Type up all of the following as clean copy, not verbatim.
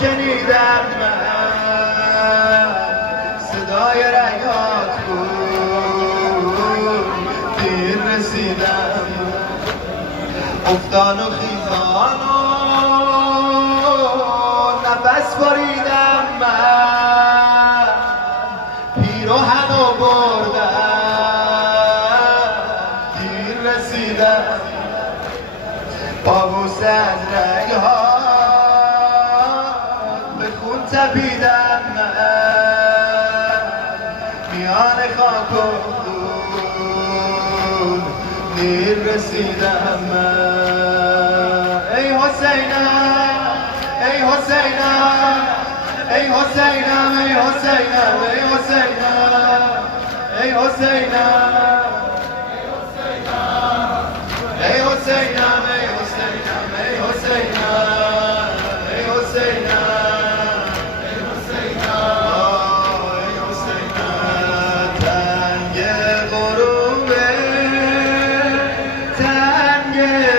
شنیدم من صدای رگات بود دیر رسیدم افتان و خیزان و نفس بریدم من پیراهن و بردم دیر رسیدم با بوسه از رگها به خون تپیدم من میان خاک و خون دیر رسیدم من ای حسینم ای حسینم ای حسینم ای حسینم ای حسینم ای حسینم ای حسینم ای حسینم ای حسینم ای حسینم ای حسینم تنگ غروبه تنگ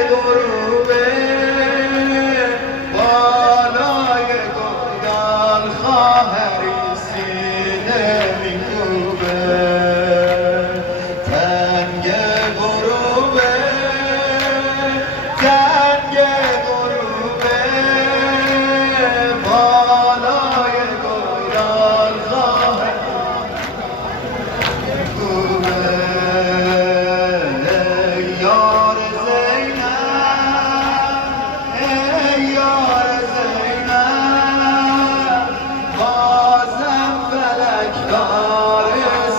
غروبه بالای گلدان خواهری سینه میکوبه تنگ غروبه تنگ غروبه بالای گلدان خواهری کوبه ای یار زینب ای یار زینب بازم فلک دار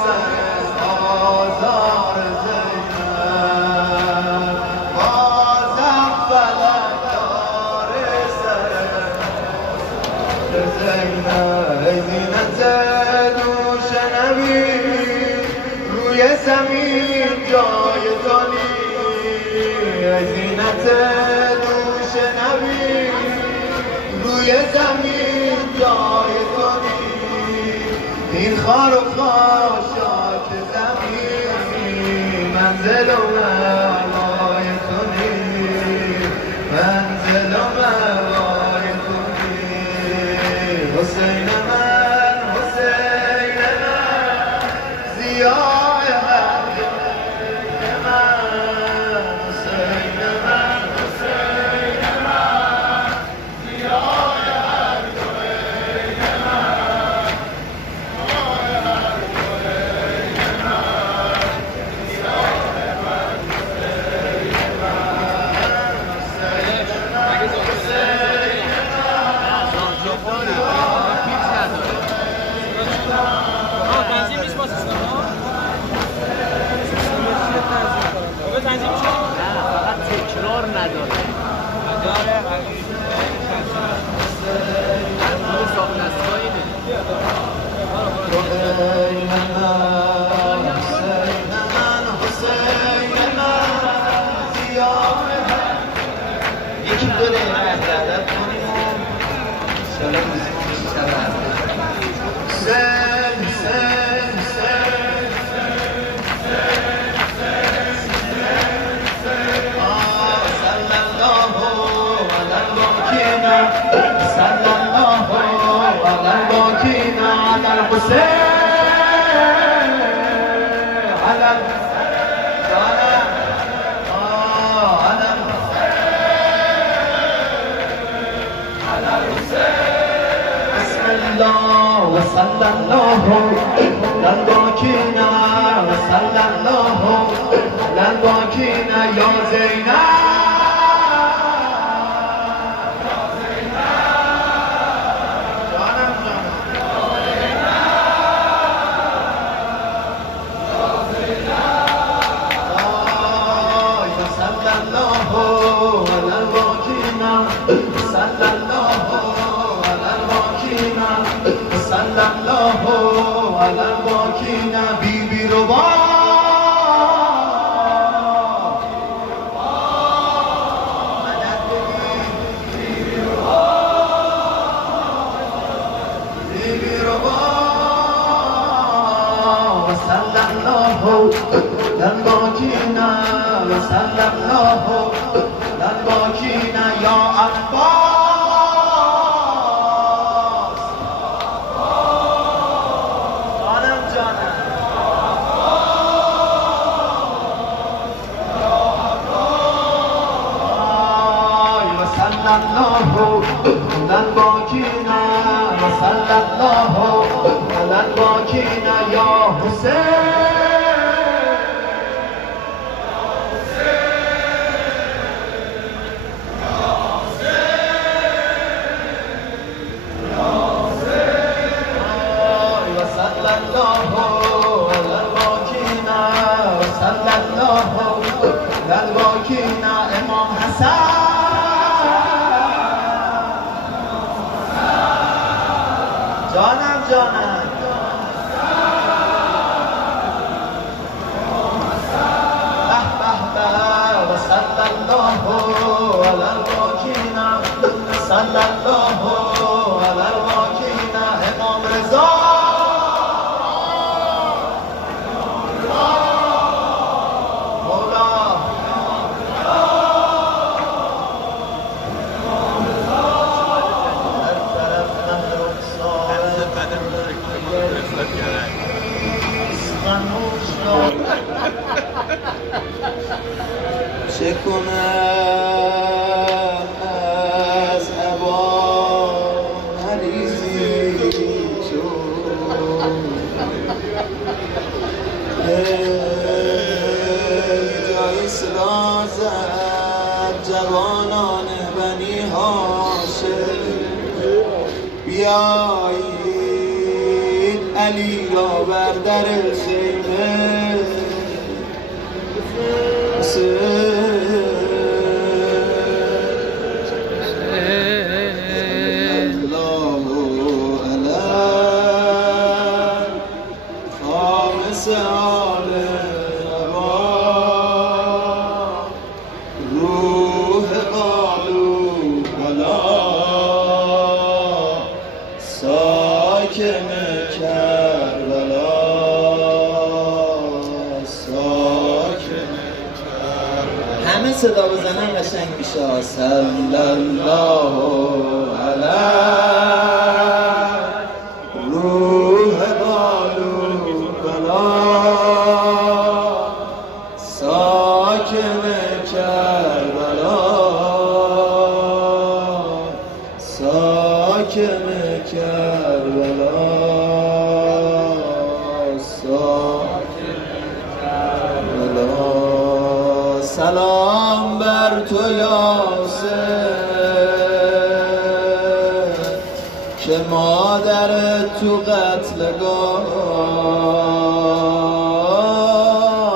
سر آزار زینب بازم فلک دار سر زینب ای زینت دوش نبی روی زمین جای تو نی ای زینت دوش نبی روی زمین جای تو نی این خار و خاشاک زمین منزل و مأوای تو نی منزل و مأوای تو نی حسین من ضیاء هر دل من حسین من ضیاء هر دل تکرار نداره ساخت دستگاهی یکی دو دقیقه عدد کنیم و انشاءالله روزی بیشتر صلى الله على الباكين على الحسين على الحسين بسم الله وصلى الله على الباكين وصلى الله على الباكين يا زينب بیبی رو با یا اخبار الباکینا صلی الله علی الباکینا یا حسین الباکینا امام حسن جانم جانم و صلی الله علی الباکینا صلی الله علی الباکینا امام رضا چه کنم از عبا مریضی تو جای صدا زد جوانان بنی هاشم بیایید علی را بر در خیمه همه صدا بزنن قشنگ میشه صلی الله علی روح قلوبنا ساکن کربلا ساکن کربلا سلام بر تو یاسر که مادر تو قتلگاه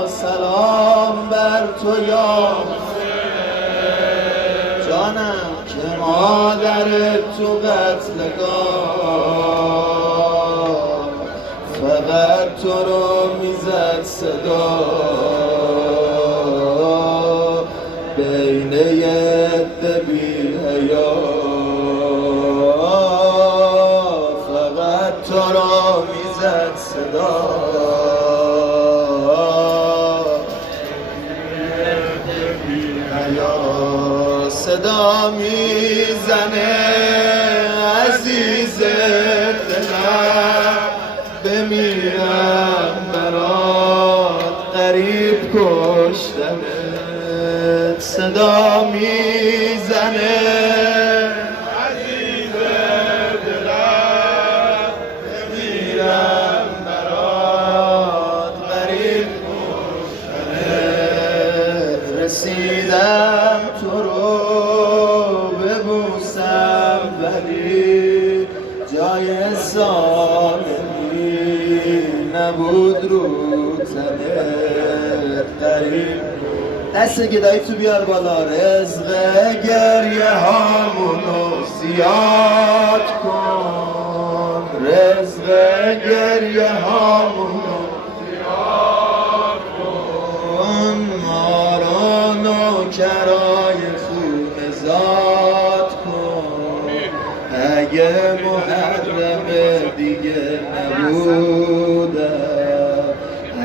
سلام بر تو یاسر جانم که مادر تو قتلگاه فقط تو رو میزد صدا بین یه بی حیا فقط تو را میزد صدا صدا میزنه عزیز دلم بمیرم برات قریب کشتنه صدا میزنه عزیز دلم بمیرم برات غریب کشتنه رسیدم تو رو ببوسم ولی جای ظالمی نبود رو تنت قریب دست گدایی تو بیار بالا رزق گریه هامونو زیاد کن رزق گریه هامونو زیاد کن ما را نوکرای خون زاد کن اگه محرم دیگه نبودم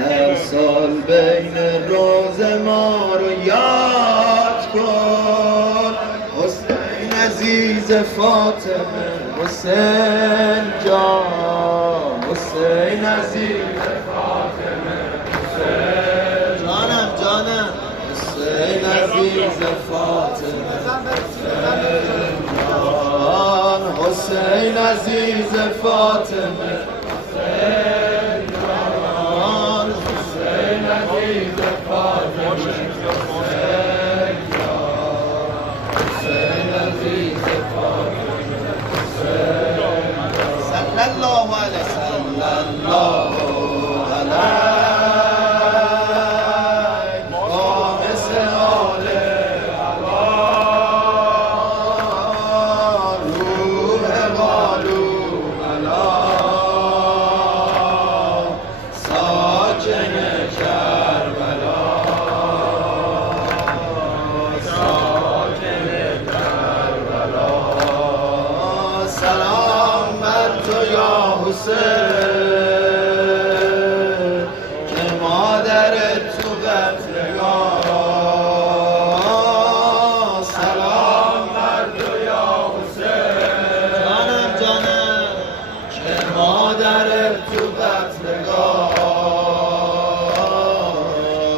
هر سال بین روز ما رو یاد کن حسین عزیز فاطمه حسین جان حسین عزیز فاطمه حسین جانم جانم حسین عزیز فاطمه حسین جان حسین عزیز فاطمه حسین عزیز فاطمه حسین عزیز فاطمه صلی الله علیه صلی الله که مادر تو قتلگاه سلام بر تو یا حسین جانم جانم که مادر تو قتلگاه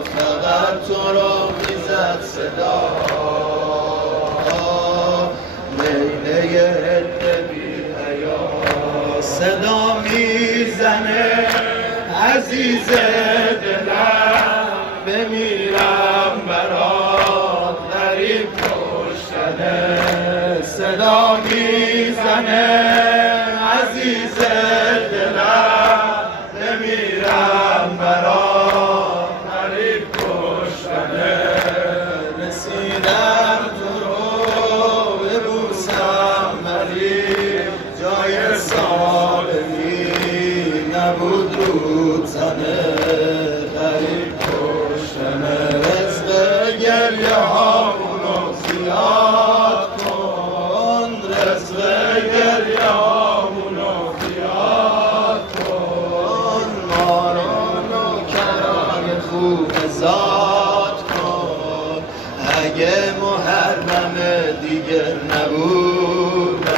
فقط تو رو میزد صدا لیله هده بی حیا صدا میزنه عزیز دلم بمیرم برات غریب کشتنه صدا میزنه عزیز دلم بمیرم برات غریب کشتنه رسیدم تو رو ببوسم ولی جای سالمی نبود رود زنه غریب کشتنه رزق گریه هامونو زیاد کن رزق گریه هامونو زیاد کن ما رو نوکران خوب ذات کن اگه محرم دیگه نبودم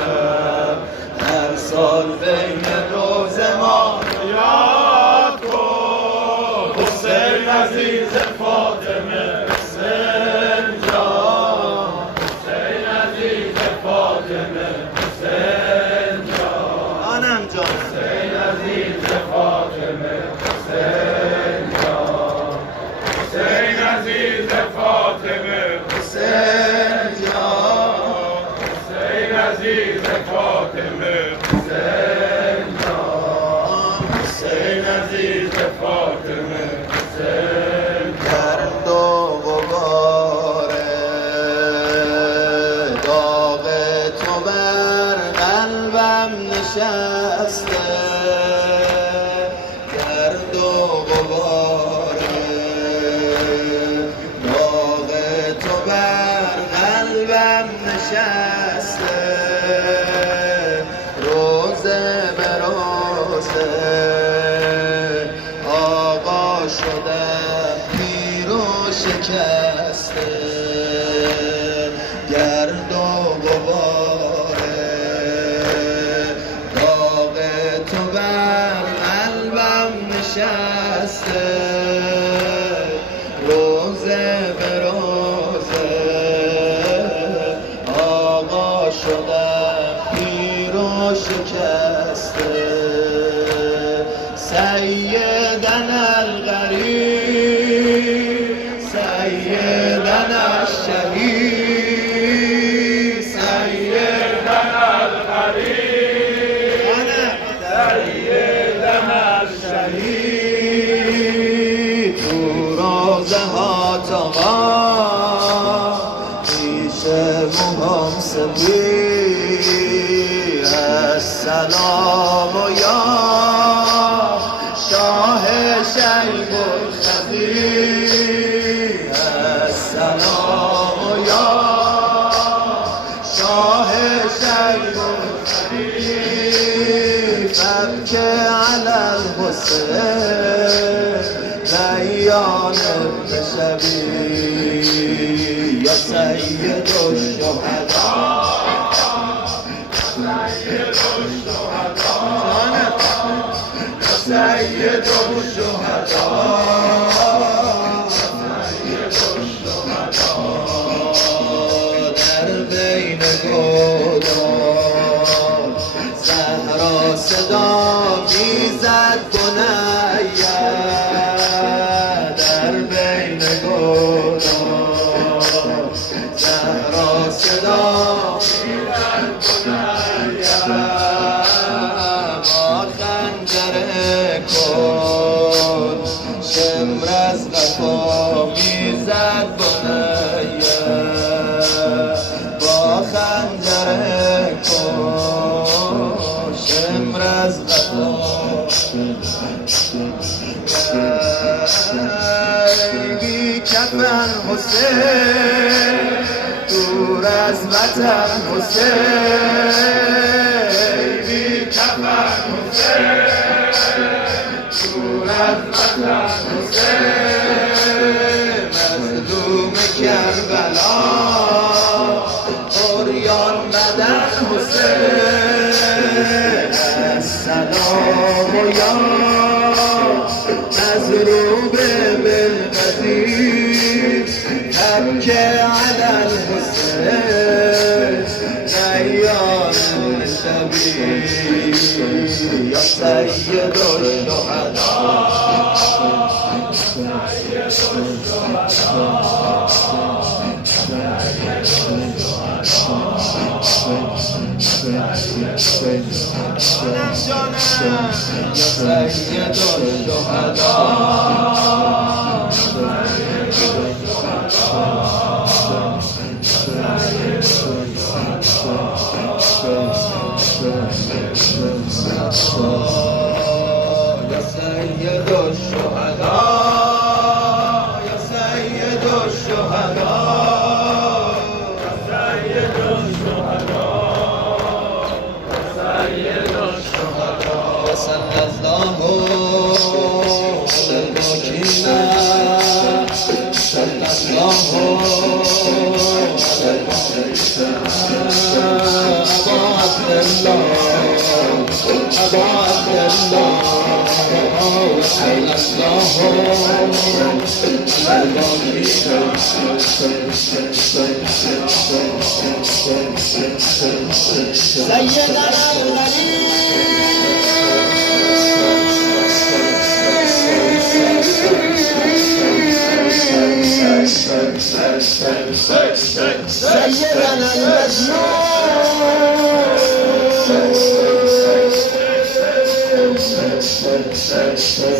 هر سال بین روز ما یاد کن حسین عزیز فاطمه حسین جان حسین عزیز فاطمه حسین جان آنم جان حسین عزیز فاطمه حسین جان حسین عزیز فاطمه حسین جان حسین عزیز فاطمه حسین جان حسین عزیز فاطمه حسین گرد و غباره داغ تو بر قلبم نشسته گرد و غباره داغ تو بر قلبم نشسته روزه به روزه آقا شده پیر و شکسته گرد و غباره داغ تو بر قلبم نشسته روزه به روزه آقا شدم پیر و شکسته سیدنا الغریب سیدنا الشهید سیدنا الغریب سیدنا الشهید تو روزه ها تاقا پیش موهام سپید السلام یا شاه شیب الخزید السلام یا شاه شیب الخزید فبک علی الحسین ریان ابن شبیب یا سید الشهداء سید الشهداء در بین گلان حسین دور از وطن حسین بی کفن حسین دور از وطن حسین مظلوم کربلا عریان بدن حسین السلام یا مضروب بالقدیر تبک علی الحسین نیان شبیر یا سید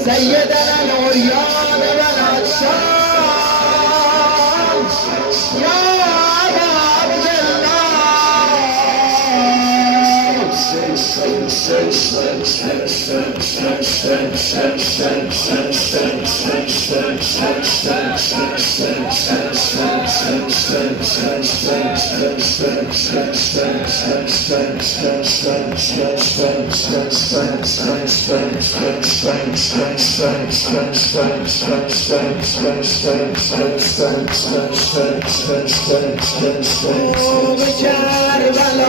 سيدنا العريان والعطشان يا أبا عبد کربلا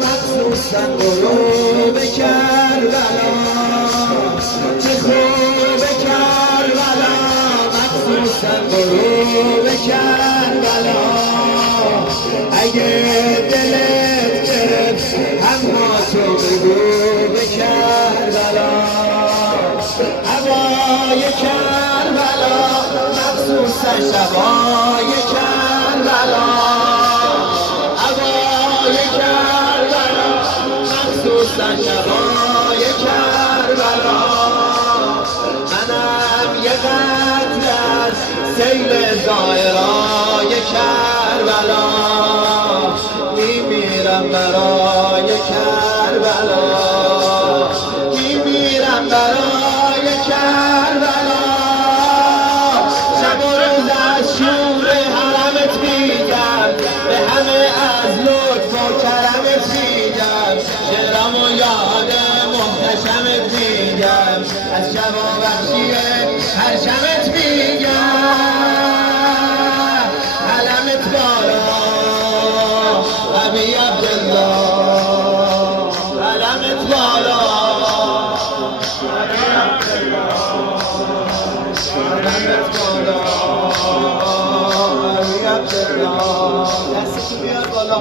مخصوصا غروب کربلا چه خوب کربلا مخصوصا غروب کربلا اگه دلت گرفت اما تو بگو به کربلا هوای کربلا مخصوصا شبای کربلا شبای کربلا منم یه قطره از سیل دایرای کربلا میمیرم برای کربلا میمیرم برای کربلا شب و روز از شور حرمت میگم به همه از لطف و کرمت میگم شعرم و یاد محتشمت میگم از شب و بخشی پرچمت میگم علمت بالا ابی عبدالله علمت بالا علمت بالا ابی عبدالله دستتو بیار بالا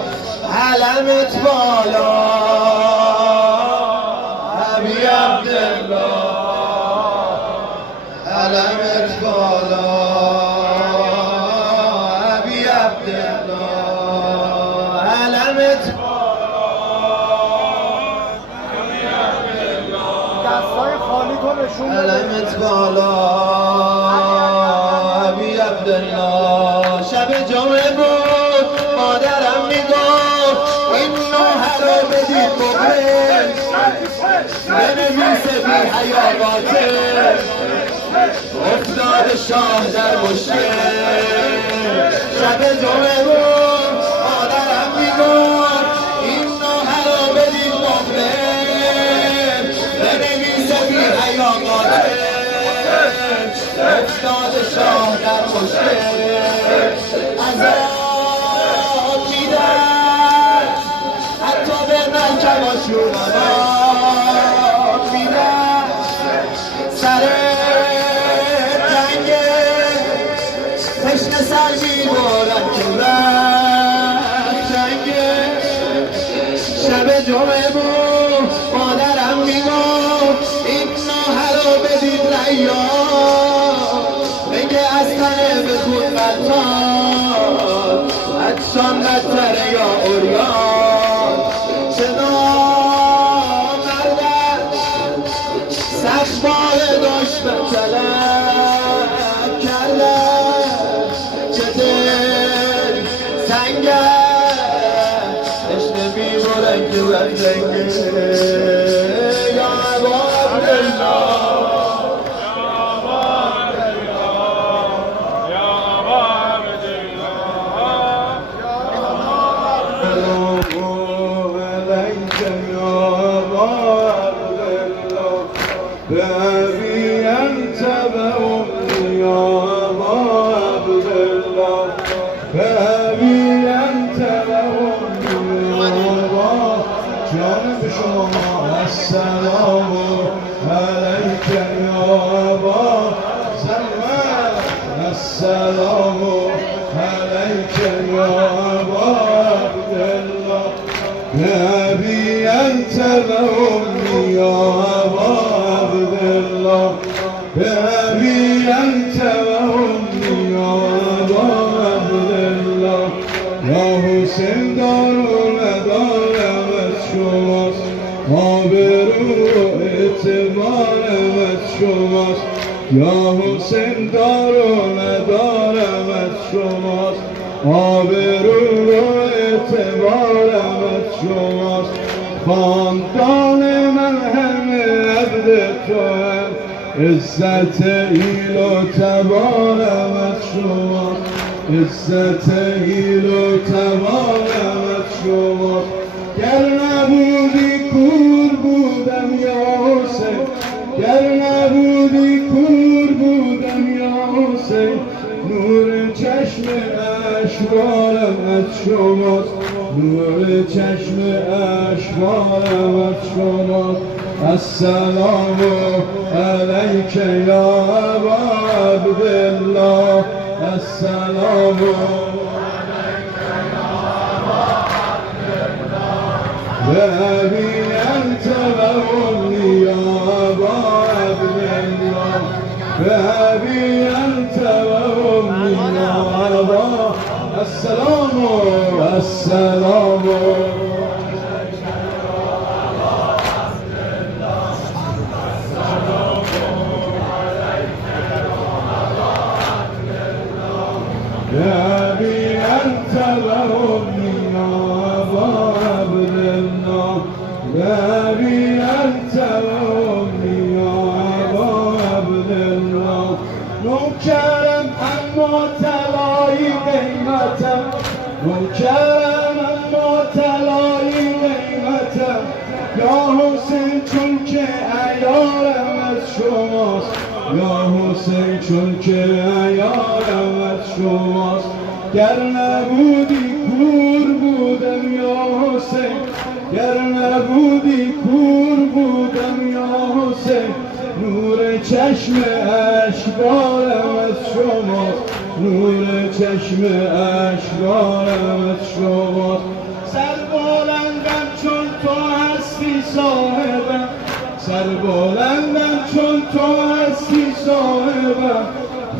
علمت بالا ابی عبدالله علمت بالا ابی عبدالله علمت دستای خالی تو نشون بده. علمت بالا ابی عبدالله شب جمعه بود مادرم میگفت این نوحه رو بدید مقبل بنویسه بی حیاباته افتاد شاه در مشکل شب جمعه بود مادرم میگفت این نوحه رو بدید مقبل بنویسه بی حیا قاتل افتاد شاه در مشکل عذاب میدن حتی به مرکباشون عذاب میدن سر جنگ تشنه سر میبارن که رفت جنگ شب جمعه بود مادرم میگفت این نوحه رو بدید ریا بگه از تنه به خود قطار عطشان بدتره یا اوریان چنا مردن سخت باره داشت به طلب کردن چه دل سنگه تشنه میبارن که بدرنگه یا عبا عبدالله بأبي أنت وأمي يا أبا عبد الله بأبي أنت وأمي يا أبا جانب شما السلام عليك يا أبا سلمان السلام عليك يا أبا عبد الله بأبي أنت وأمي يا أبا بأبي أنت وأمي يا أبا عبد الله يا حسين دار ندارمت شماست آبرو اعتبارمت شماست یا حسین دار ندارمت شماست آبرو اعتبارمت شماست خاندان من همه عبد تو هم عزت ایل و تبارمت شماست عزت ایل و تبارمت شماست گر نبودی کور بودم یا حسین گر نبودی کور بودم یا حسین نور چشم اشبارمت شماست نور چشم اشبارمت شماست السلام علیک یا ابا عبدالله السلام علیک یا ابا عبدالله بأبي أنت وأمي يا أبا عبدالله بأبي أنت وأمي يا أبا السلام السلام بأبي أنت وأمي يا أبا عبد الله بأبي أنت وأمي يا أبا عبد الله نوکرم اما طلایی قیمتم نوکرم اما طلایی قیمتم یا حسین چون که عیارم از شماست یا حسین چون که عیارم از شماست گر نبودی کور بودم یا حسین گر نبودی کور بودم یا حسین نور چشم اشبارم از شماست نور چشم اشبارم از شماست سر بلندم چون تو هستی صاحبم سر بلندم چون تو هستی صاحبم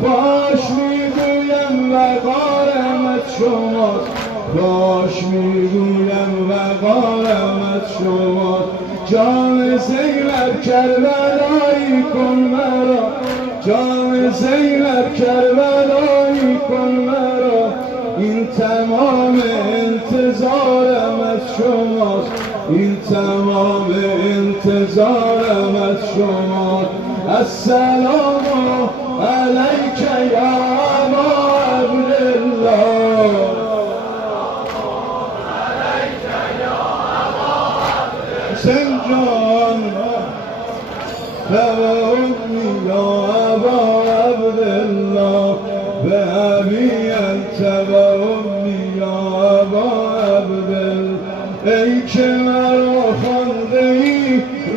باش میگویم وقارم از شماست باش میگویم وقارم از شماست جان زینب کربلایی کن مرا جان زینب کربلایی کن مرا این تمام انتظارم از شماست این تمام انتظارم از شماست السلام علیک یا ابا عبدالله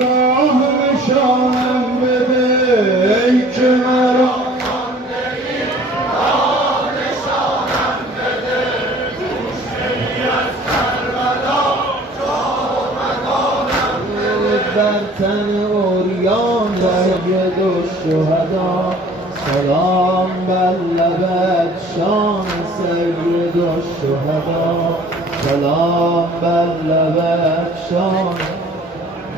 راه نشانم بده ای که مرا بر تن اوریان سید الشهدا سلام بر لبت شان سید الشهدا سلام بر لبت شان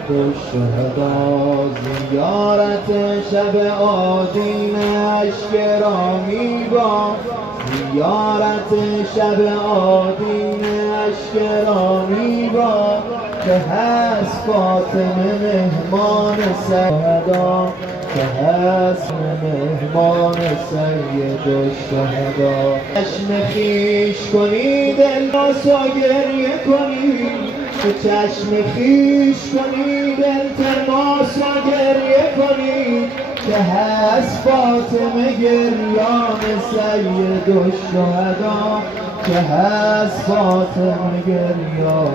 الشهدا زیارت شب آدین اشکرامی با زیارت شب آدین اشکرامی با که هست فاطمه مهمان شهدا که هست مهمان سید الشهدا چشم خیش کنید الناس و گریه کنید به چشم خیش کنید التماس و گریه کنید که هست فاطمه گریان سید الشهدا که هست فاطمه گریان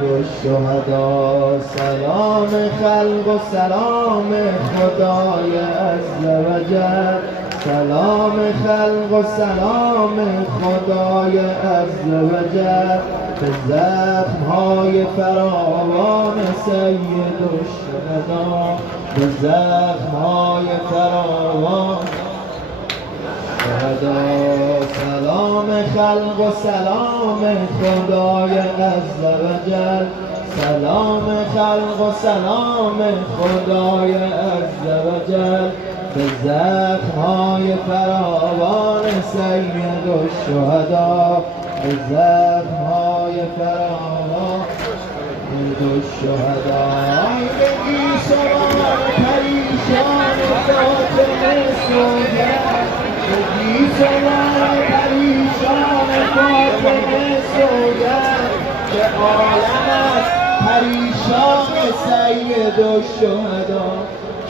الشهدا سلام خلق و سلام خدای عزوجل سلام خلق و سلام خدای عزوجل به زخم‌های فراوان سید الشهدا به زخم‌های فراوان سلام خلق و سلام خدای عزوجل سلام خلق و سلام خدای عزوجل به زخم‌های فراوان سید الشهدا به زخم‌های فراوان سید الشهدا بگی سوار پریشان فاطمه سوگند بگی سوار پریشان فاطمه سوگند که عالم است پریشان سید الشهدا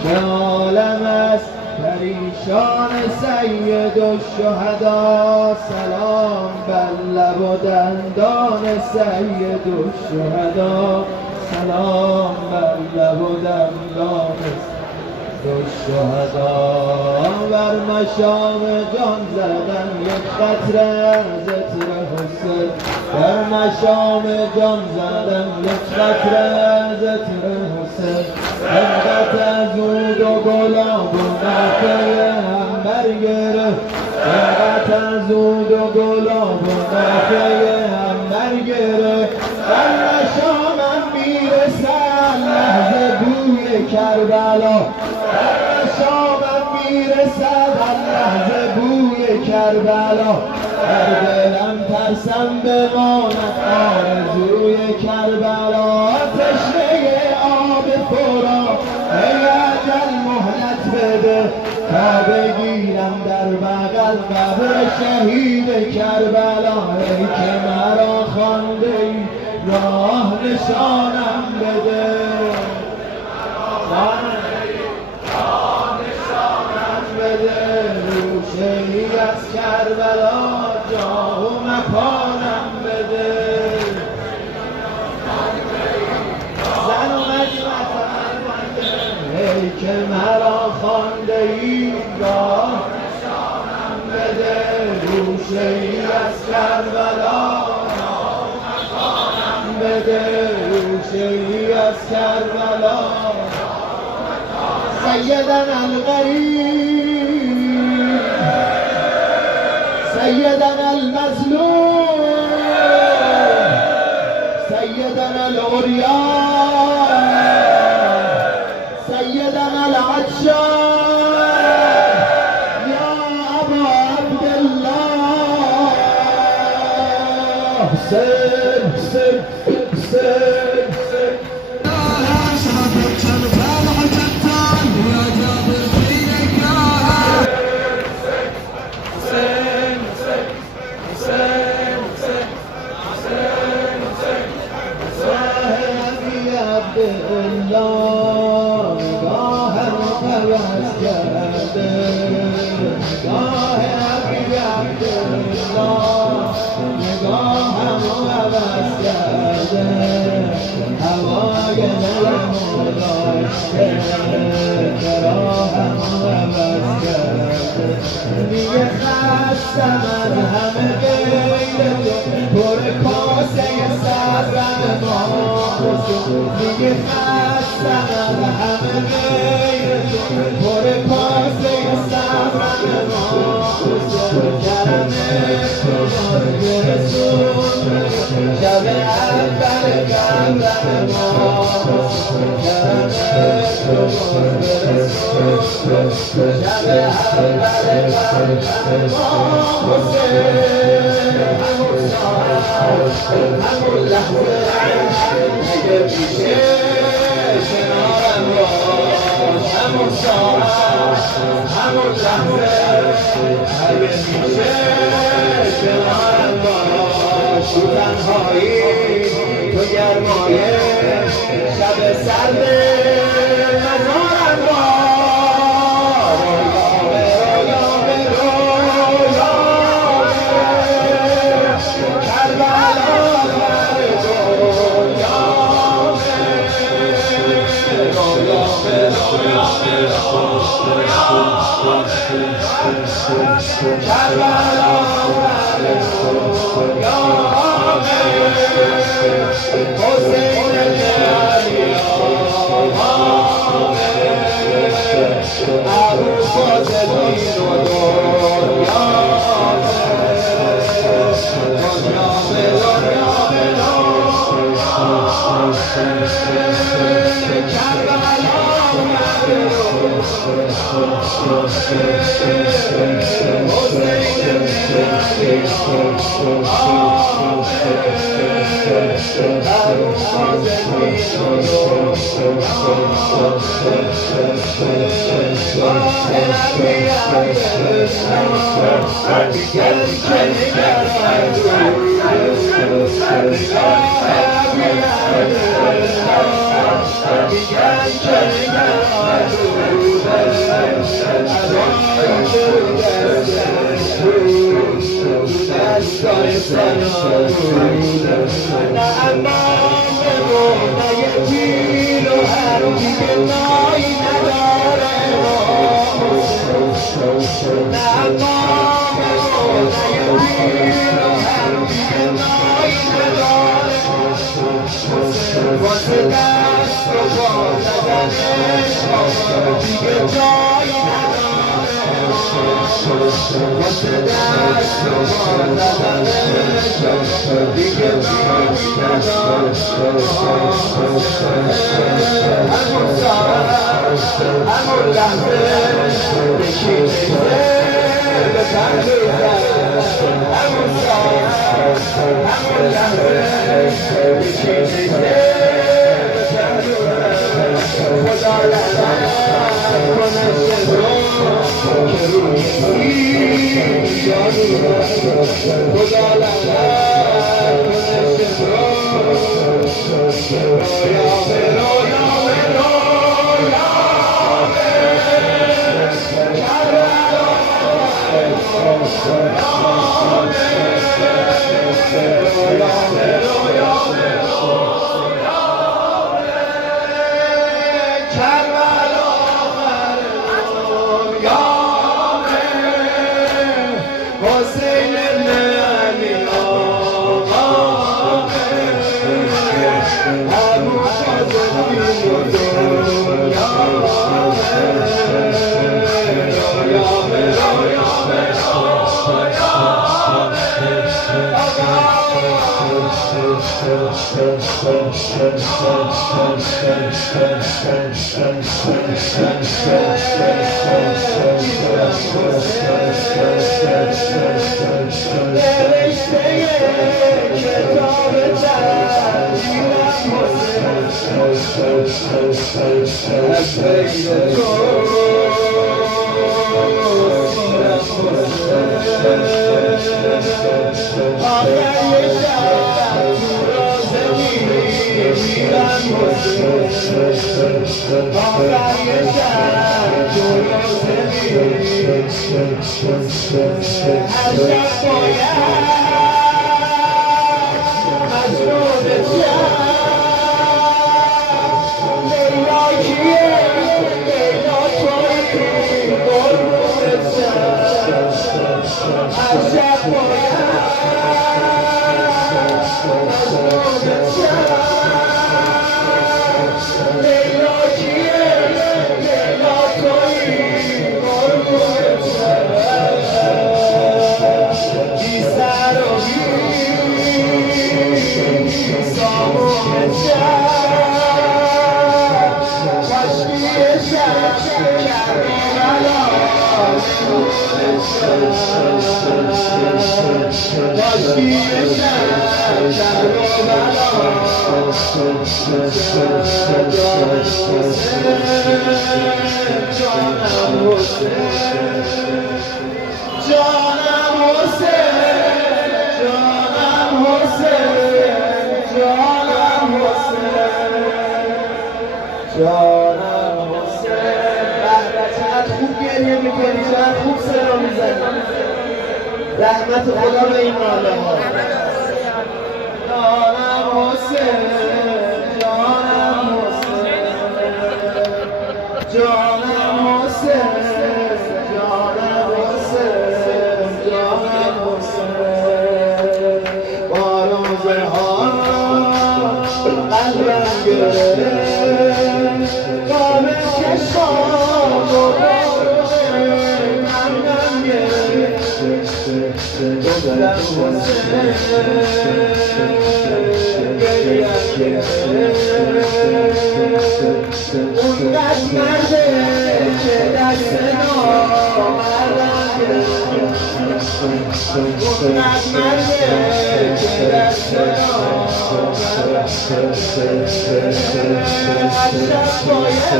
که عالم است پریشان سید الشهدا سلام بر لب و دندان سید الشهدا سلام بر لب و دندان الشهدا بر مشام جان زدن یک قطره از عطر حسین بر مشام جان زدن یک قطره از عطر حسین انقدر از عود و گلاب و نافه عنبر گرفت انقدر از عود و گلاب و نافه عنبر گرفت بر مشامم میرسد لحظه بوی کربلا شامم میرسد لحظه بوی کربلا در دلم ترسم بماند آرزوی کربلا تشنه آب فرا ای اجل مهلت بده تا بگیرم در بغل قبر شهید کربلا ای که مرا خوانده ای راه نشانم بده روشنی از کربلا جا و مکانم بده زن و مجمعتم ای که مرا خوانده ای راه نشانم بده روشنی از کربلا جا و مکانم بده روشنی از کربلا سیدنا الغریب سيدنا المظلوم سيدنا العريان سيدنا العطشان يا أبا عبد الله حسين حسين حسين حسين هوای میگه خستم از همه غیر تو پر کاسه صبرم میگه خستم از همه غیر تو پر کاسه صبرم کرمه تو برسون شب اول قبرم کرمه تو برسون شب اول قبرم همون لحظه اگه پیشه کنارم باش همون ساعت همون لحظه اگه پیشه کنارم باش تو تنهایی تو گرمایه شب سرد مزارم کاشکی شهر جانم حسین جانم حسین جانم حسین چقدر خوب گریه میکنی چقدر خوب صدا میزنی رحمت خدا به این ناله ها جانم حسین جانم حسین جانم حسین جانم حسین جانم حسین با روزه ها قلبم گرفت قام چشمام و قلبم گرفت گفتم حسین گریم گرفت اونقدر مرده که دست نامردم گرفت اونقدر مرده که دست نامردم از شب باید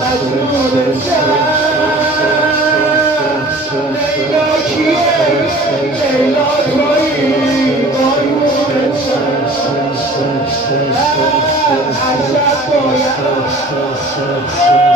مجنون لیلا کیه لیلا تویی قانون عجب باید لیلا کیه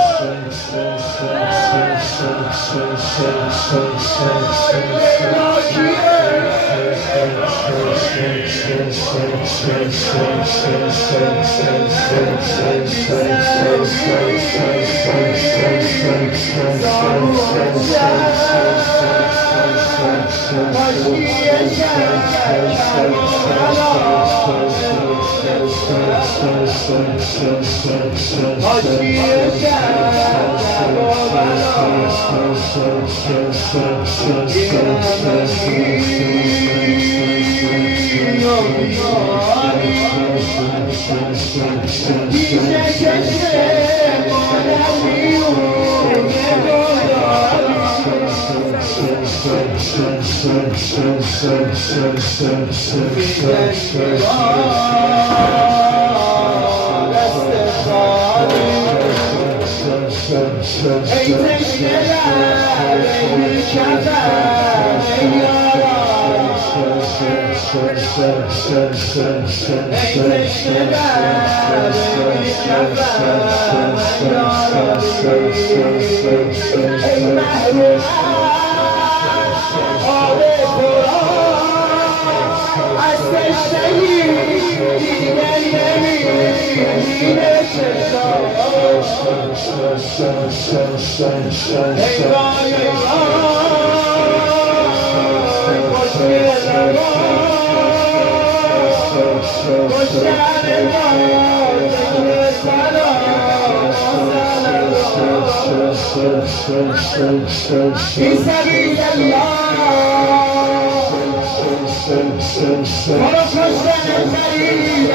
ای تشنه لب ای کفن ای یارا ای تشنه لب ای کفن ای یارا ای محروم آب قرآن از تشنگی دیگر نمیبینه چشم ای وای ای وای خوشگل روان فی سبیل الله برو کشتن فرید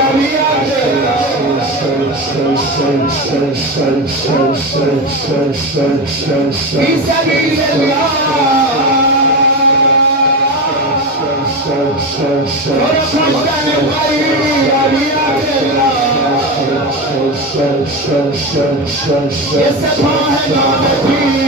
فی سبیل الله برو کشتن فرید یه سپاه نامتی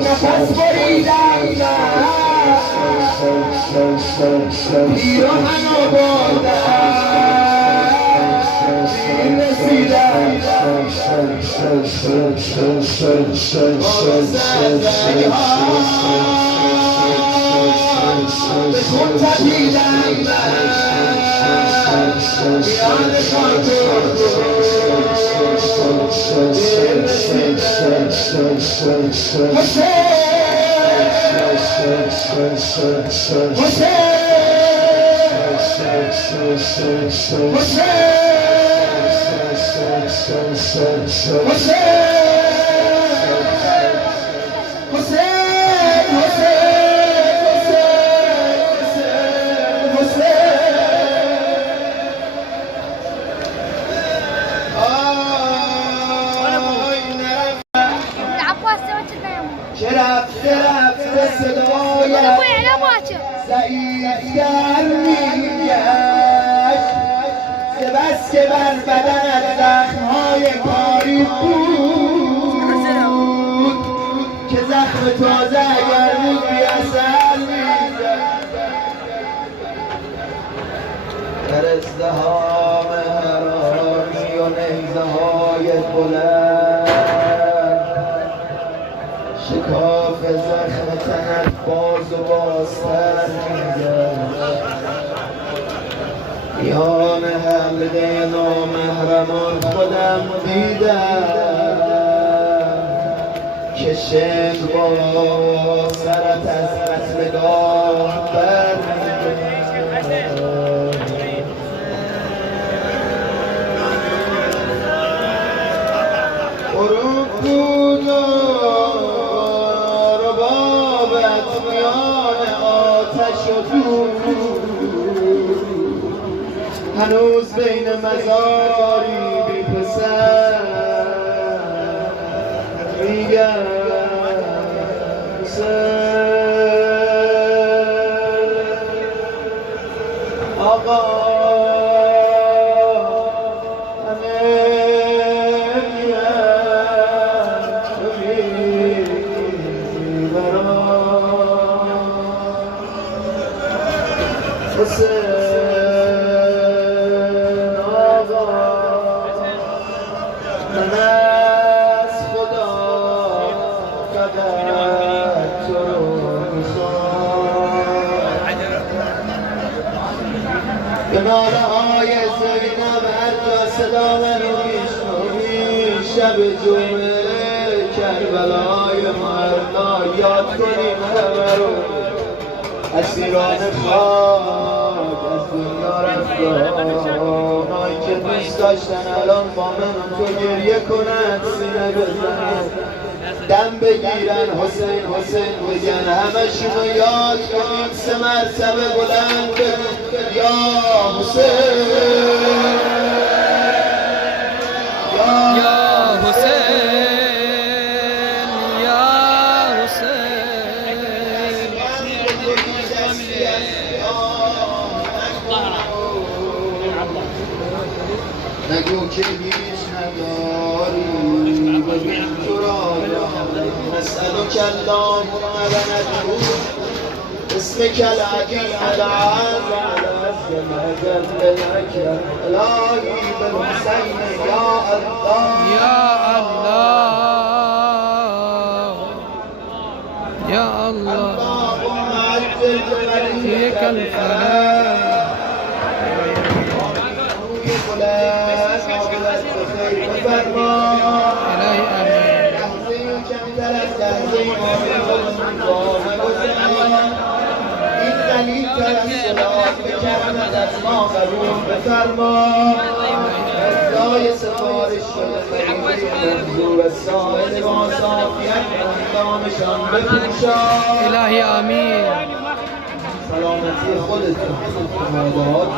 نفس بریدم پیراهن آوردم دیر رسیدم به خود تپیدم میان خاطر دیر رسیدم رفته صدایت ضعیفتر میگشت ز بس که بر بدنت زخمهای کاری بود که زخم تازه اگر بود بی اثر میزد در ازدحام حرامی و نیزه های بلند شکاف زخم تنت باز و بازتر میگشت میان حلقه نامحرمان خودم دیدم که شن با سرت از قتلگاه برمیگشت غروب بود هنوز بین مزاری بی پسر میگم آقا همه میرن تو میبرم به ناله های زینب هر جا صدا منو میشنوی شب جمعه کربلای مرنا یاد کنیم همه رو اسیران خاک از دنیا رفتن اونایی که دوست داشتن الان با من و تو گریه کنن سینه بزنن دم بگیرن حسین حسین بگن همشونو یاد کنید 3 مرتبه بلند بگو یا حسین یا حسین یا حسین نگو که هیچ نداری ببین تو را نسألك اللهم ونذكر اسمك العظيم العظيم كما جلك الهي بالحسين يا الله يا الله يا الله اللهم عجل فيك الفلاح إلهي آمين. إلهي آمين. سلامتی خودتون، مادات،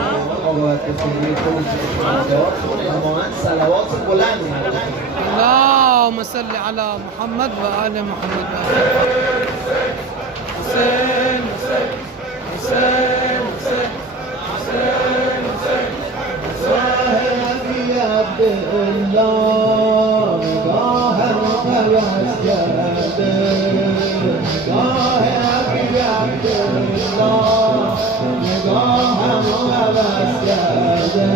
عاقبت رسانی خودتون، مادات، همانند صلوات بلند می‌کنید. اللهم صل على محمد وآل محمد. حسین حسین حسین حسین حسین حسین صاحبی عبدالله نگاهم عوض کرده، نگاه حبیب عبدالله نگاهم عوض کرده،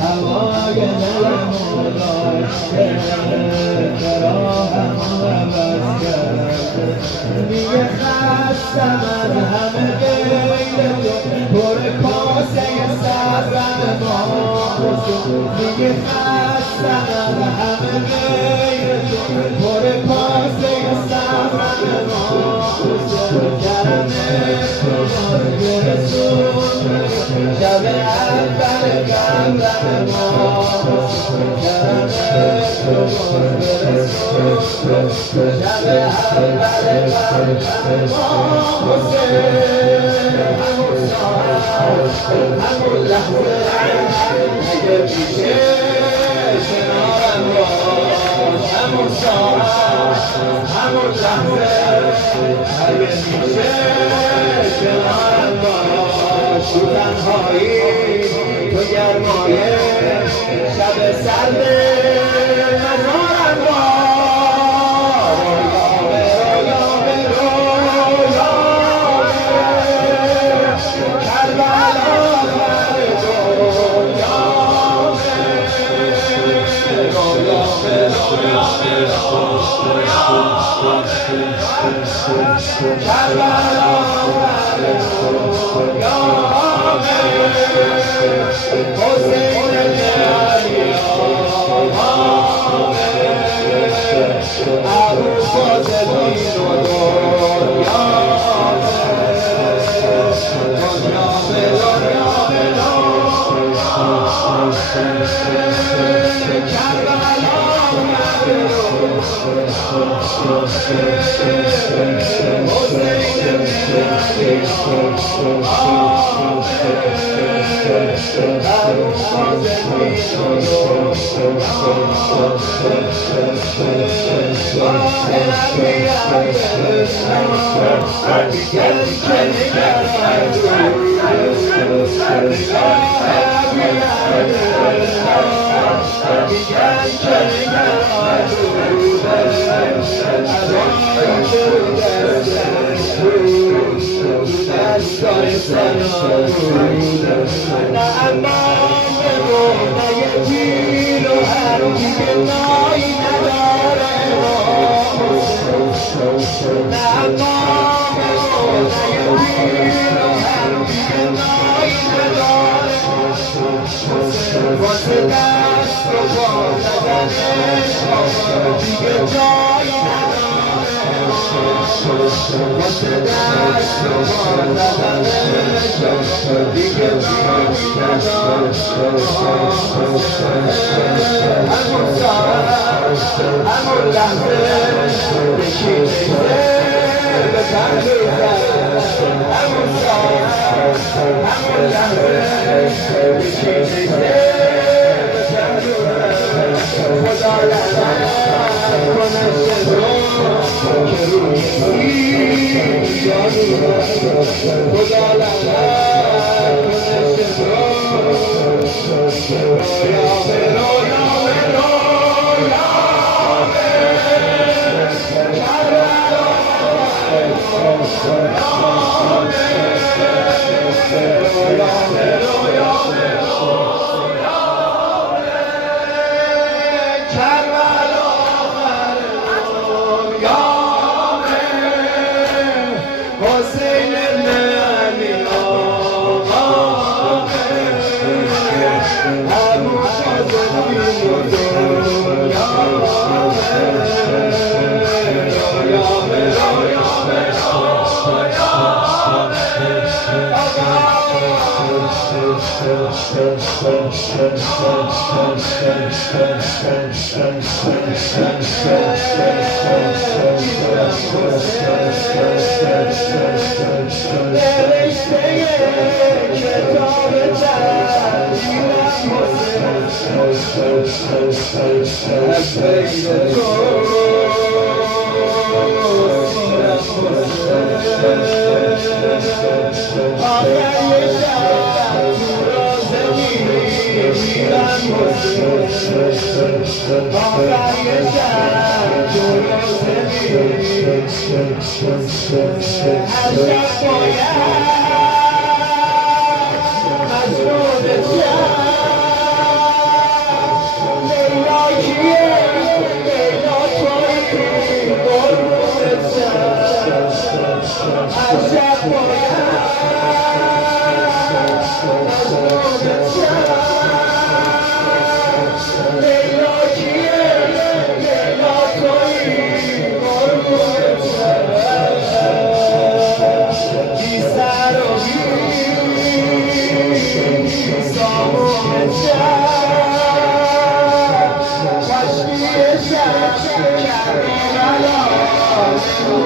هوای دلمو داشته براهم عوض کرده. میگه خستم از همه غیر تو، پر کاسه صبرم ما، میگه خستم از همه غیر تو، پر کاسه صبرم ما، کرم تو برسون شب اول قبرم ما، کرم تو برسون شب اول قبرم ما. همون لحظه اگه پیشه کنارم باش، همون ساعت همون لحظه اگه پیشه کنارم باش، تو تنهایی تو گرمایه شب سرد مزارم باش، رویامه کربلا بر کتاب تحریرم حسین از بین تو آخر شب تو روزه میرم حسین آخر شب تو روزه میرم هر شب باید مجنون شب لیلا کیه لیلا تویی قربونت شب هر شب باید مجنون شب لیلا کیه لیلا تویی قربونت شب بی سر و بی سامون شب کشکی شب کربلا کشکی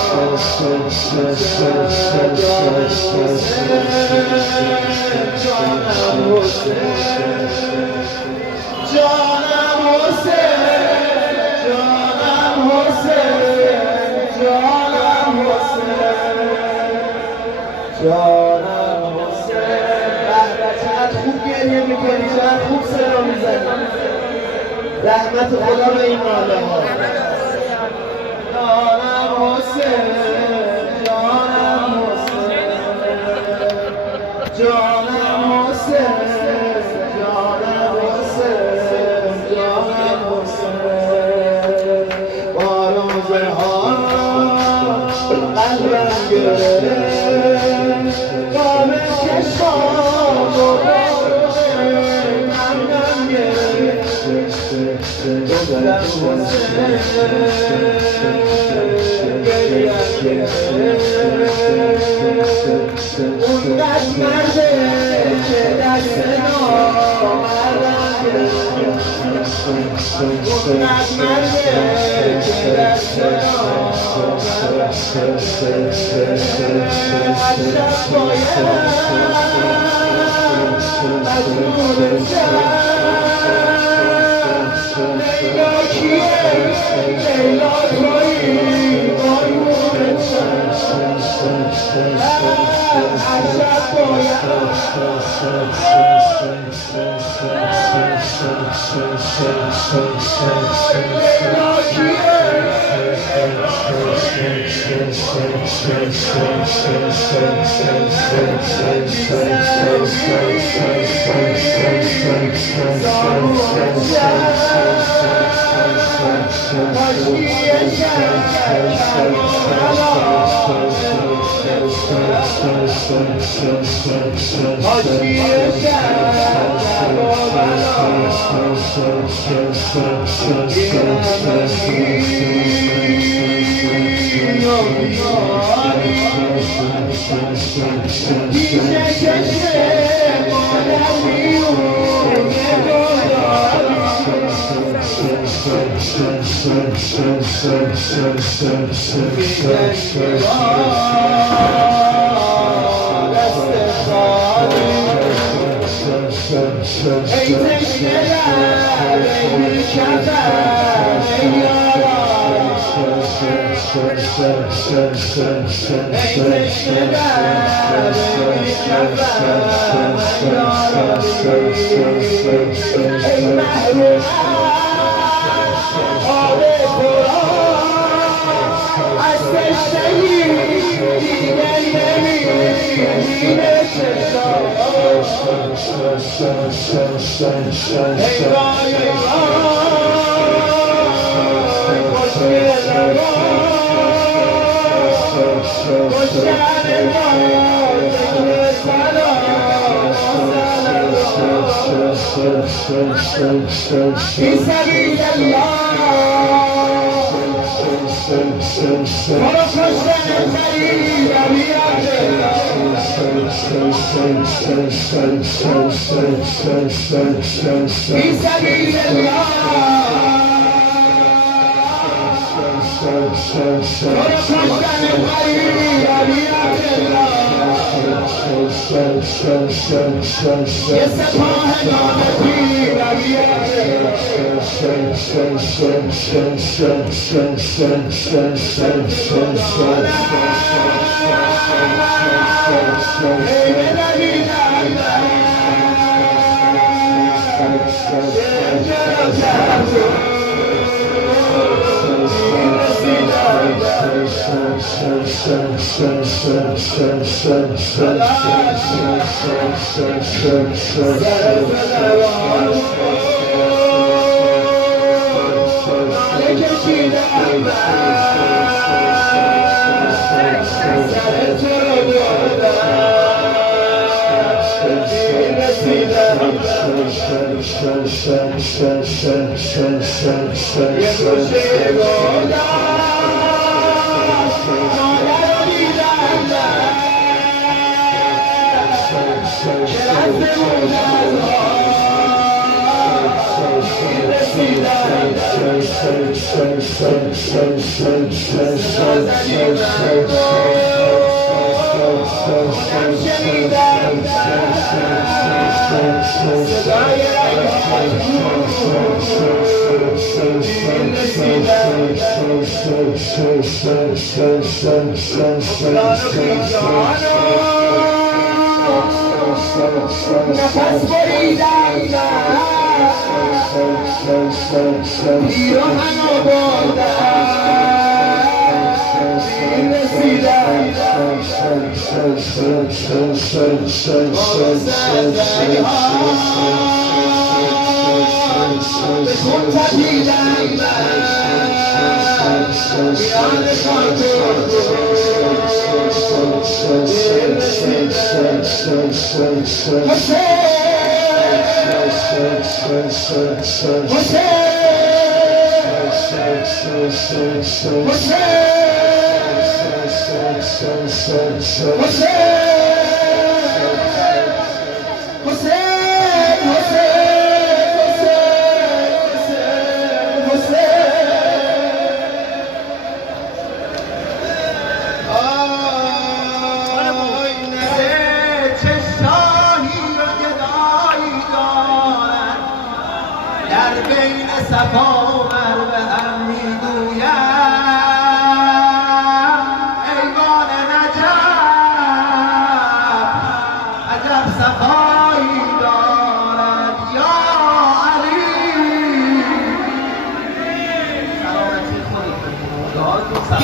شب جانم حسین جانم حسین جانم حسین جانم حسین چقدر خوب گریه میکنی چقدر خوب سرا میزنی رحمت خدا به این ناله ها جانم حسین جانم حسین جانم حسین جانم حسین جانم حسین با روزه ها قلبم گرفت قام چشمام و قلبم گرفت گفتم حسین گریم گرفت اونقدر مرده که دست نامردم گرفت اونقدر مرده که دست نامردم هر شب باید مجنون شب لیلا کیه لیلا تویی قربونت شب هر شب باید لیلا کیه نفس بریدم پیراهن آوردم رسیدم به خود تپیدم بیان صفا مرو هم میگویم ایوان نجف عجب صفایی دارد یا علی سلامتی خودتون دعاتون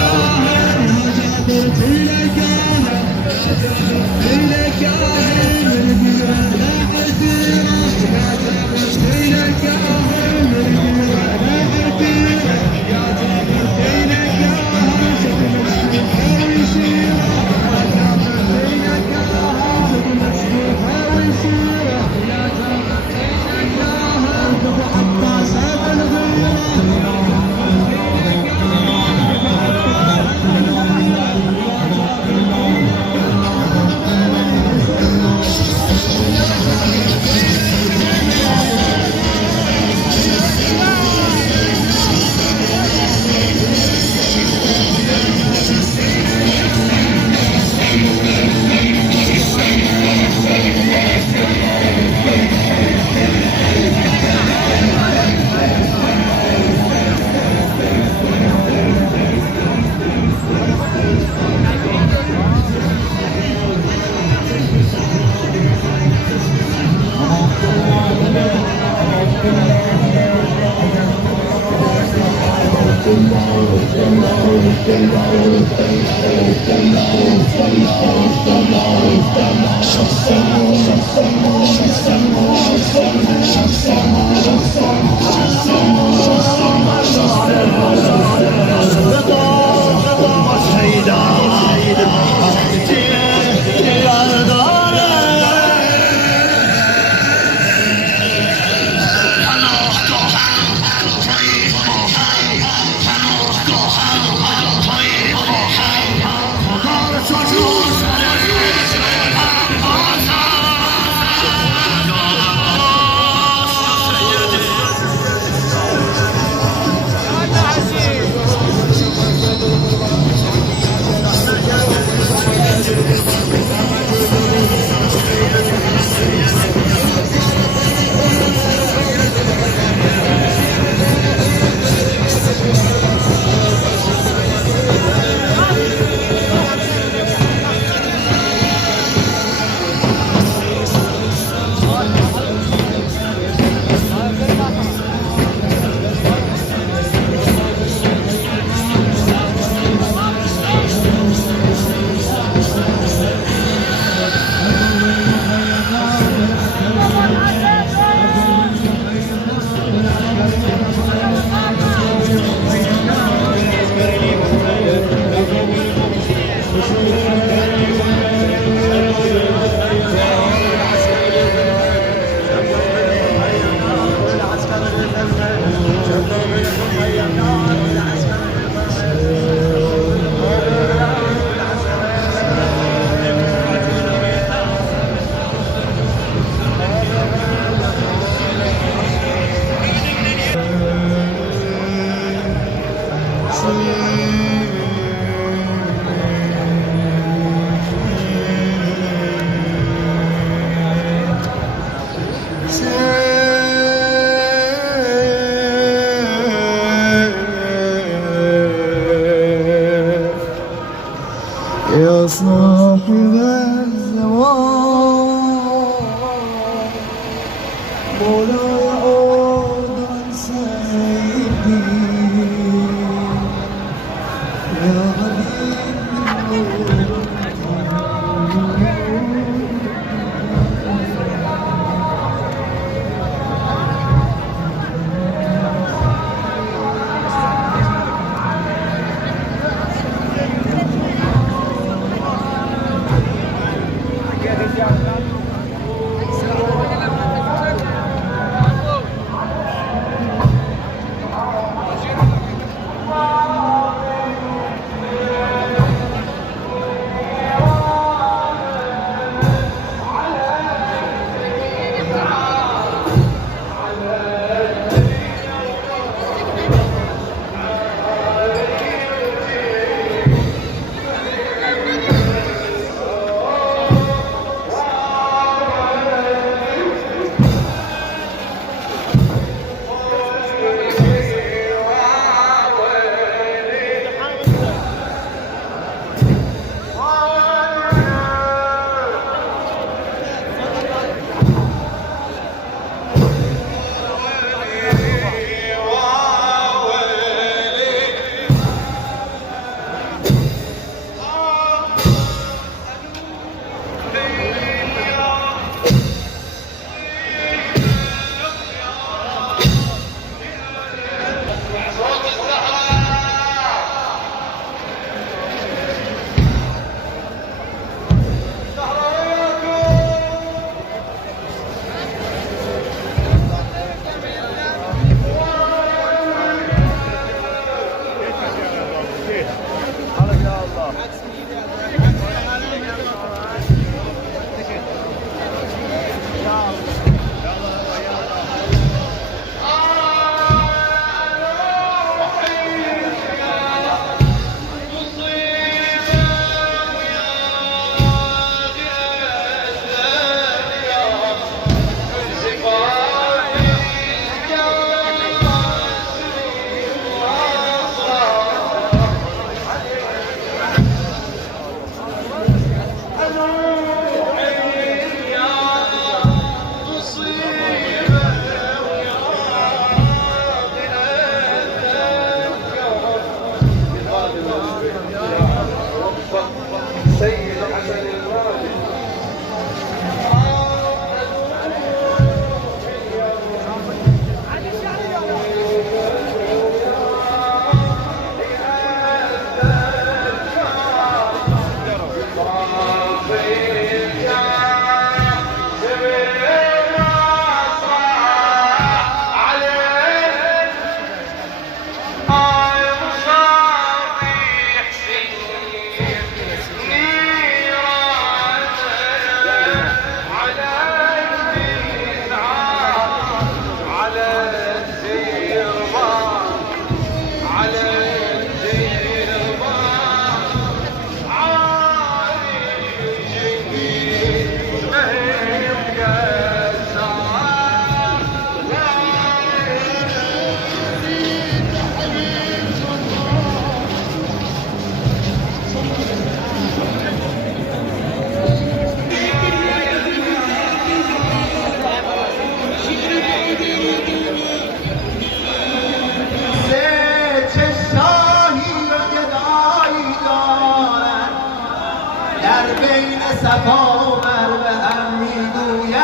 صفا مر به هم میگویم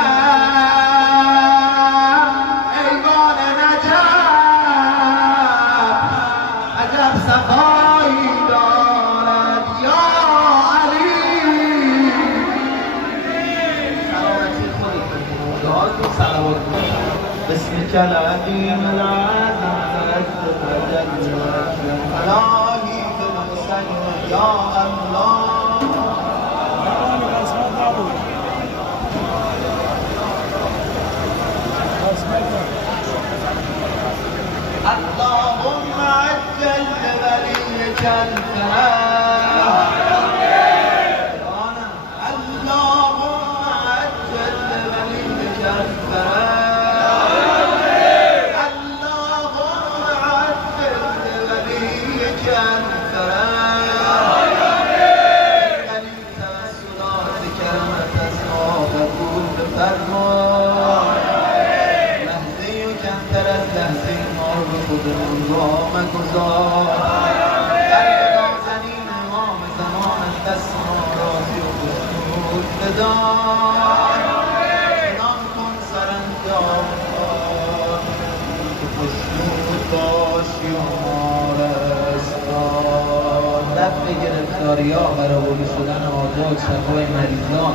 ایوان نجف عجب صفایی دارد یا علی. سلامتی خودتون دعاتون صلوات بسمك العظيم العظم الهی بالحسن یا الله. اللهم عجل لوليك الفرج اللهم عجل لوليك الفرج اللهم عجل لوليك الفرج قليل توسلات كرمت أسماء قبول بفرما لحظه و کمتر از لحظه ما رو به خودمون وام گذار. قلب نازنین امام زمان از دست ما راضی و خوشنود بدار. نام کن سرانجام که خوشنود باشی و ما رستار. دفع گرفتاری‌ها و رهایی شدن آزاد شفای مریضان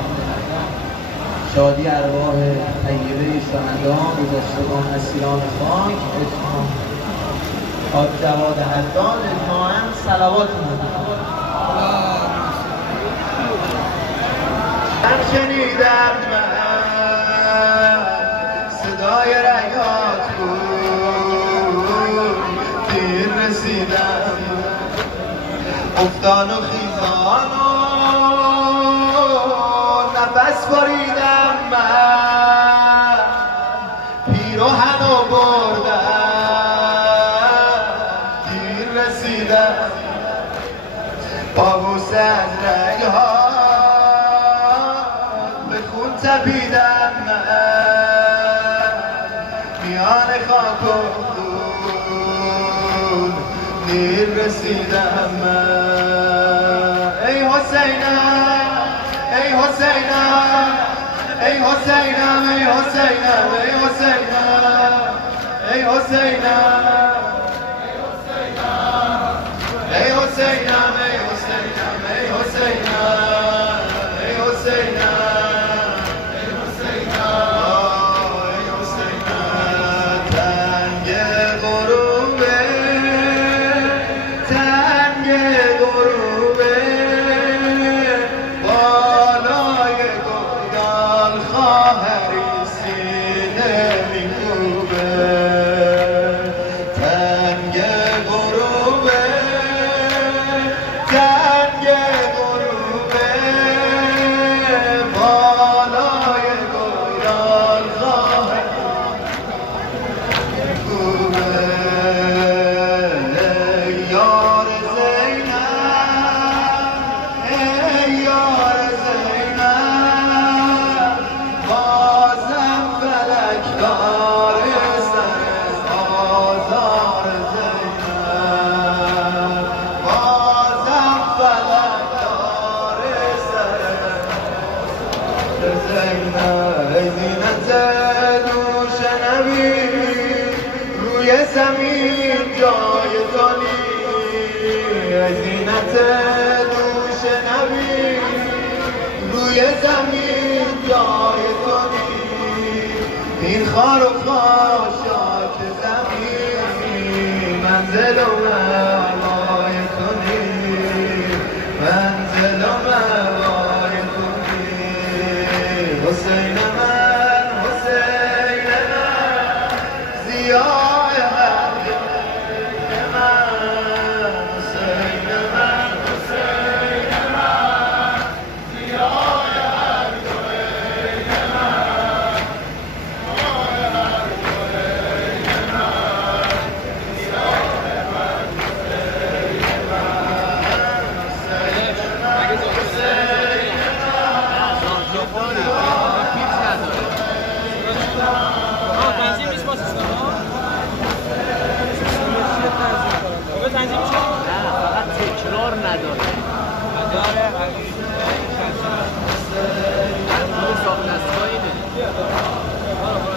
شادی ارواح طیبه شهدان گذشتگان اسیران خاک اتمام حاج جواد حداد اجماعاً صلوات من شنیدم صدای رگات بود دیر رسیدم افتان و خیزان و نفس بریدم من پیروهن و بردم دیر رسیدم با بوسه از رگها به خون تپیدم من میان خاک و خون دیر رسیدم من. ای حسینم ای حسینم ای حسینم ای حسینم ای حسینم ای حسینم ای حسینم ای حسینم ای حسینم ای حسینم تنگ غروبه تنگ غروبه بالای گلدان خواهری سینه میکوبه تنگ غروبه تنگ غروبه بالای گلدان خواهری میکوبه ای یار زینب ای یار زینب بازم فلک دار سر آزار زینب بازم فلک دار سر زینب. ای زینت دوش نبی روی زمین جای تو نیست. ای زینت دوش نبی روی زمین جای تو نیست. این خار و خاشاک زمین منزل و مأوای تو نیست منزل و مأوای تو نیست. حسین من حسین من ضیاء هر دل من حسین من حسین من ضیاء هر دل من ضیاء هر دل من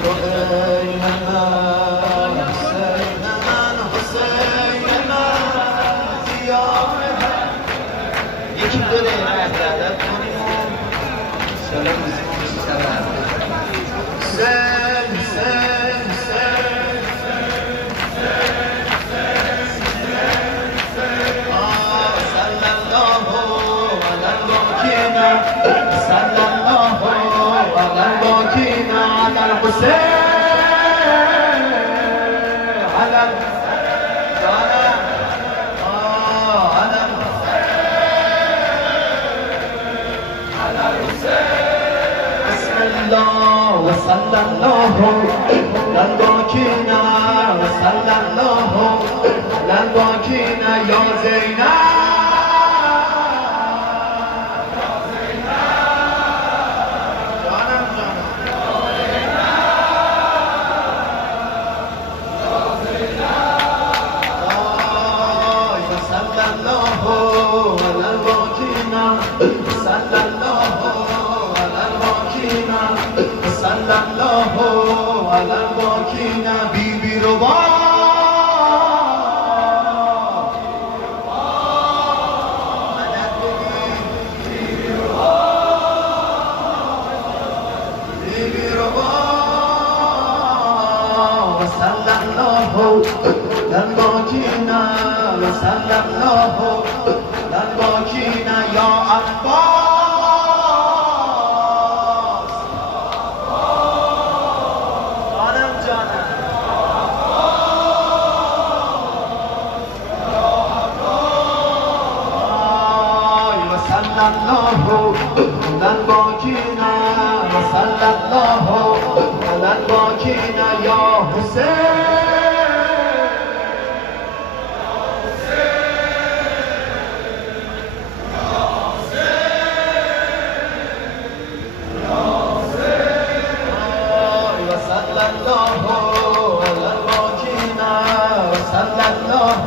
تو ای من حسین من حسین من زیاد یکی دو دقیقه احترام کنیم و سلام روزی سلام حسین حسین صلى الله على الباكين على الحسين على بسم الله وصلى الله على الباكين وصلى الله على الباكين يا زينب صلى الله على الباكين بيبي ربا بيبي ربا وصلى الله على الباكين وصلى الله على الباكين يا عباس صلى الله على الباكين وصلى الله على الباكين يا حسين وصلى الله على الباكين وصلى الله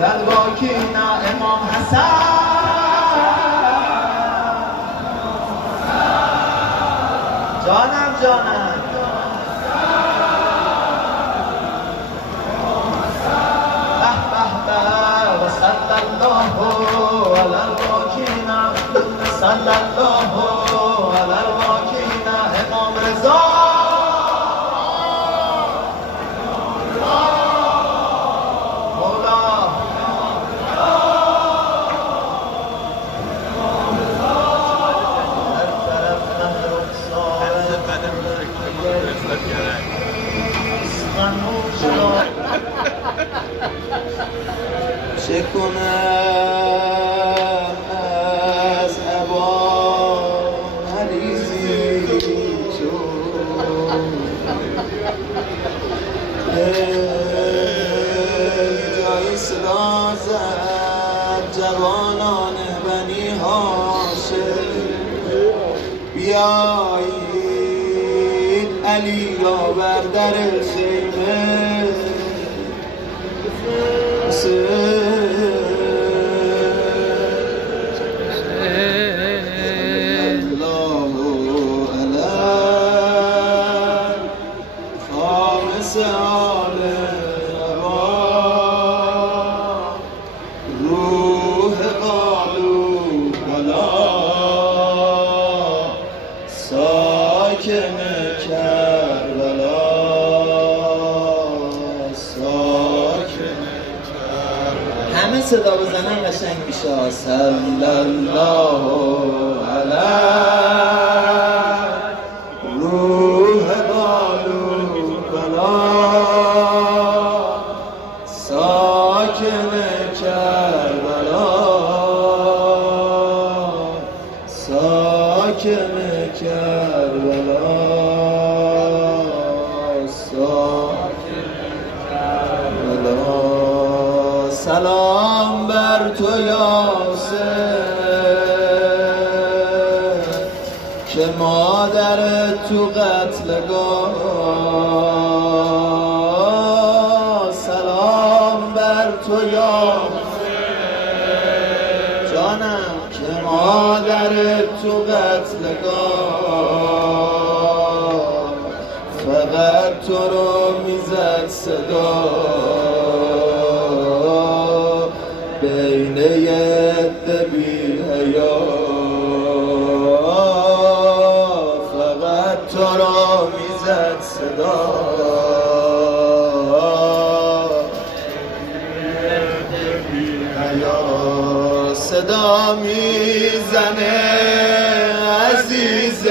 على الباكين امام حسن جانم جانم وصلى الله على الباكين صلى الله على الباكين امام رضا چه کنم از ابا مریضی تو جای صدا زد جوانان بنی هاشم بیایید علی را بر در خیمه همه صدا بزنن قشنگ میشه. صلی الله علی روح قلوبنا ساکن کربلا ساکن کربلا ساکن کربلا. سلام بر تو یاسر که مادر تو قتلگاه. سلام بر تو یاسر جانم که مادر تو قتلگاه. فقط تو رو میزد صدا بین یه عده بی حیا، فقط تو رو میزد صدا حیا، صدا میزنه عزیز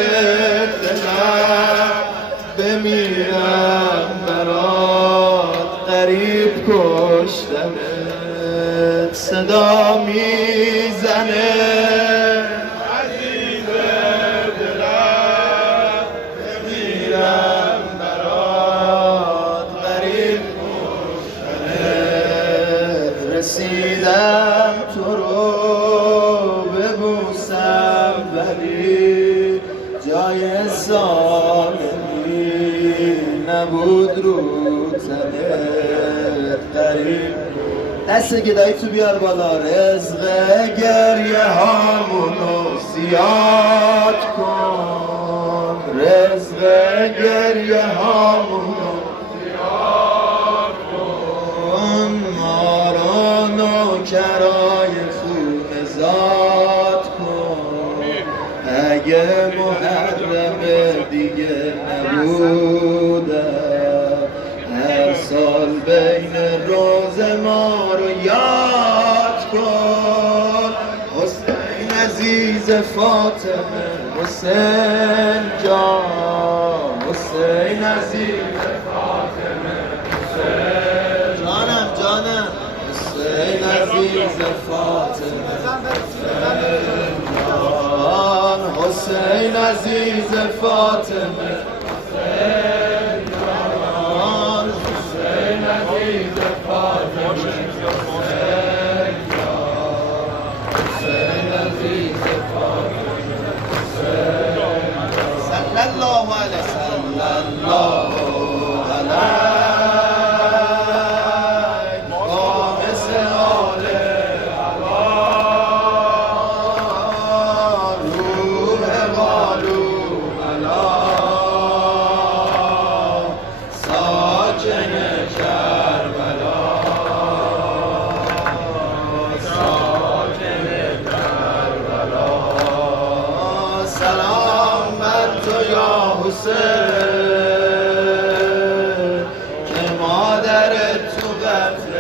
دلم بمیرم برات قریب کشتنت، صدا میزنه عزیز دلم بمیرم برات قریب کشتنت، رسیدم تو رو ببوسم ولی جای سالمی نبود رو تنت قریب. دست گدایی تو بیار بالا، رزق گریه هامونو زیاد کن، رزق گریه هامونو زیاد کن، ما رو نوکرای خون زاد کن، اگه محرم دیگه نبودم هر سال بین روز ما رو یاد کن، حسین عزیز فاطمه، حسین جان، حسین عزیز فاطمه، حسین جانم جانم، حسین عزیز فاطمه، حسین جان، حسین عزیز فاطمه، حسین جان، حسین عزیز فاطمه، حسین جان، حسین عزیز فاطمه، حسین جان، صلی الله علیه صلی الله علیه قامس آل عبا روح قالو علا ساکن کربلا، ساکن کربلا، سلام بر تو یا حسین که مادر تو قتل